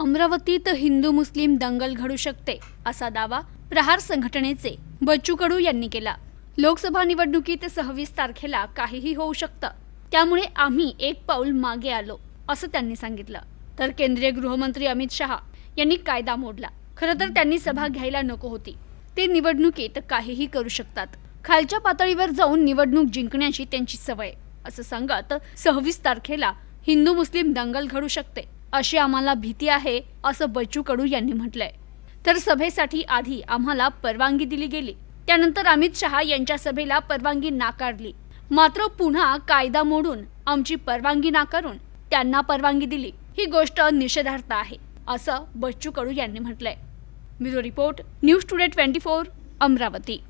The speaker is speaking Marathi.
अमरावतीत हिंदू मुस्लिम दंगल घडू शकते असा दावा प्रहार संघटनेचे बच्चू कडू यांनी केला. लोकसभा निवडणुकीत सव्वीस तारखेला काहीही होऊ शकतं त्यामुळे आम्ही एक पाऊल मागे आलो असं त्यांनी सांगितलं. तर केंद्रीय गृहमंत्री अमित शहा यांनी कायदा मोडला. खरं तर त्यांनी सभा घ्यायला नको होती. ते निवडणुकीत काहीही करू शकतात. खालच्या पातळीवर जाऊन निवडणूक जिंकण्याची त्यांची सवय असं सांगत सव्वीस तारखेला हिंदू मुस्लिम दंगल घडू शकते अशी आम्हाला भीती आहे असं बच्चू कडू यांनी म्हटलंय. तर सभेसाठी आधी आम्हाला परवानगी दिली गेली. त्यानंतर अमित शहा यांच्या सभेला परवानगी नाकारली. मात्र पुन्हा कायदा मोडून आमची परवानगी नाकारून त्यांना परवानगी दिली. ही गोष्ट निषेधार्थ आहे असं बच्चू कडू यांनी म्हटलंय. Bureau report news today twenty four Amravati.